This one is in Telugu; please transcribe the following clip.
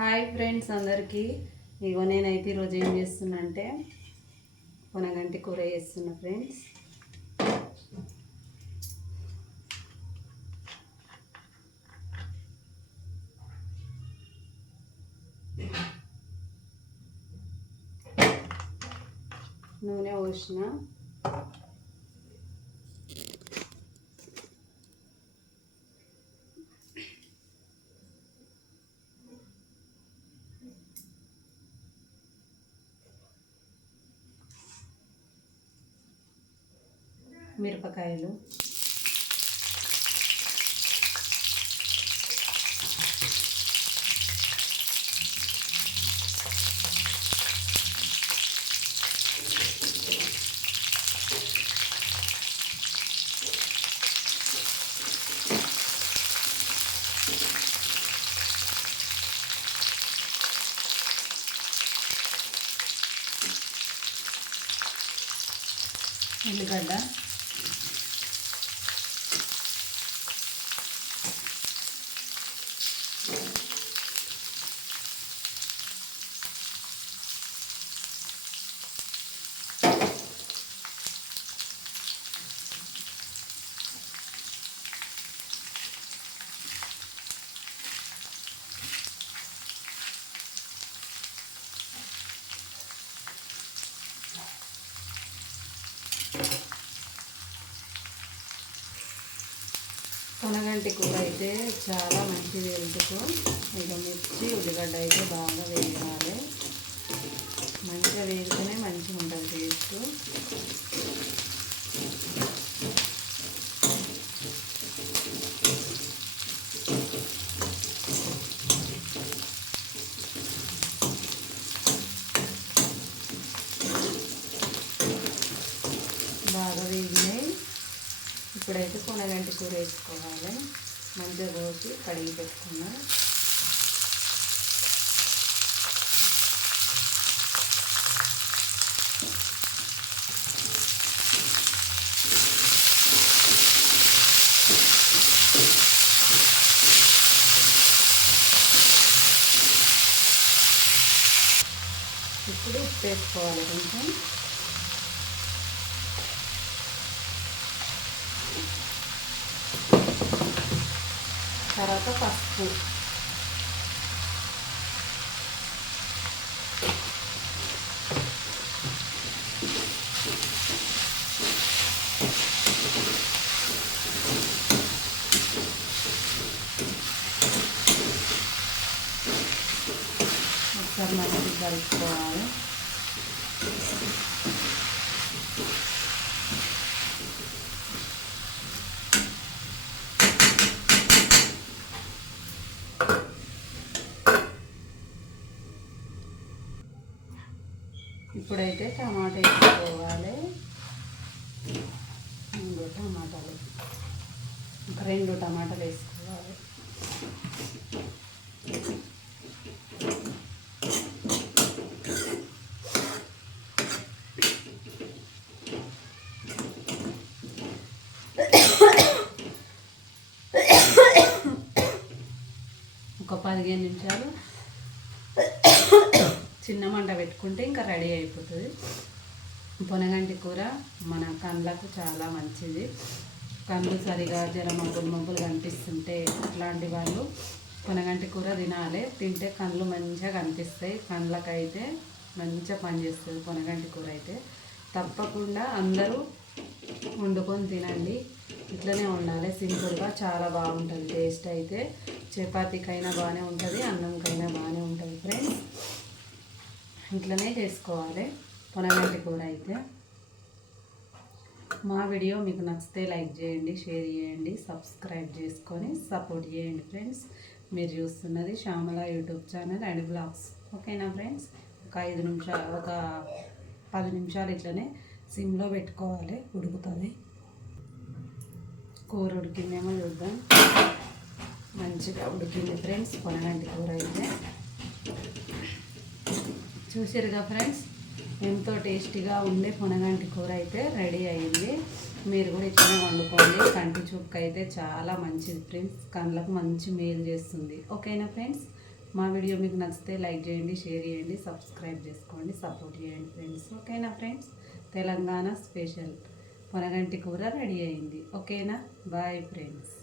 హాయ్ ఫ్రెండ్స్ అందరికీ. ఇగో నేనైతే ఈరోజు ఏం చేస్తున్నా అంటే పొనగంటి కూర చేస్తున్నా ఫ్రెండ్స్. నూనె పోసిన, మిరపకాయలు, ఉల్లిగడ్డ, పొనగంటి కూర అయితే చాలా మంచిది హెల్త్కు. ఇక మిర్చి ఉల్లిగడ్డ అయితే బాగా వేయాలి. మంచిగా వేస్తేనే మంచిగా ఉంటుంది టేస్ట్. బాగా వేగినాయి. ఇప్పుడైతే పొనగంటి కూర వేసుకోవాలి. మంచిగా పోసి కడిగి పెట్టుకున్నా. ఇప్పుడు ఉప్పు వేసుకోవాలి కొంచెం. తర్వాత పసుపు, ఒకసారి మంచిగా కలుపుకోవాలి. ఇప్పుడైతే టమాటా వేసుకోవాలి. రెండు టమాటాలు వేసుకోవాలి. ఒక 15 నిమిషాలు చిన్న మంట పెట్టుకుంటే ఇంకా రెడీ అయిపోతుంది. పొనగంటి కూర మన కళ్ళకు చాలా మంచిది. కళ్ళు సరిగా మబ్బులు కనిపిస్తుంటే అట్లాంటి వాళ్ళు పొనగంటి కూర తినాలి. తింటే కళ్ళు మంచిగా కనిపిస్తాయి. కళ్ళకైతే మంచిగా పనిచేస్తుంది పొనగంటి కూర అయితే. తప్పకుండా అందరూ వండుకొని తినండి. ఇట్లనే ఉండాలి, సింపుల్గా చాలా బాగుంటుంది టేస్ట్ అయితే. చపాతీకైనా బాగానే ఉంటుంది, అన్నంకైనా బాగానే ఉంటుంది ఫ్రెండ్స్. ఇట్లనే చేసుకోవాలి పొనగంటి కూర అయితే. మా వీడియో మీకు నచ్చితే లైక్ చేయండి, షేర్ చేయండి, సబ్స్క్రైబ్ చేసుకొని సపోర్ట్ చేయండి ఫ్రెండ్స్. మీరు చూస్తున్నది Shyamala YouTube channel and blogs. ఓకేనా ఫ్రెండ్స్? ఒక 10 నిమిషాలు ఇట్లనే సిమ్లో పెట్టుకోవాలి, ఉడుకుతుంది. కూర ఉడికిందేమో చూద్దాం. మంచిగా ఉడికింది ఫ్రెండ్స్ పొనగంటి కూర అయితే. చూసారుగా ఫ్రెండ్స్, ఎంతో టేస్టీగా ఉండే పొనగంటి కూర అయితే రెడీ అయింది. మీరు కూడా ఇట్లనే వండుకోండి. కంటి చూపుకి అయితే చాలా మంచిది ఫ్రెండ్స్, కళ్ళకు మంచి మేలు చేస్తుంది. ఓకేనా ఫ్రెండ్స్? మా వీడియో మీకు నచ్చితే లైక్ చేయండి, షేర్ చేయండి, సబ్స్క్రైబ్ చేసుకోండి, సపోర్ట్ చేయండి ఫ్రెండ్స్. ఓకేనా ఫ్రెండ్స్? తెలంగాణ స్పెషల్ పొనగంటి కూర రెడీ అయింది. ఓకేనా? Bye friends.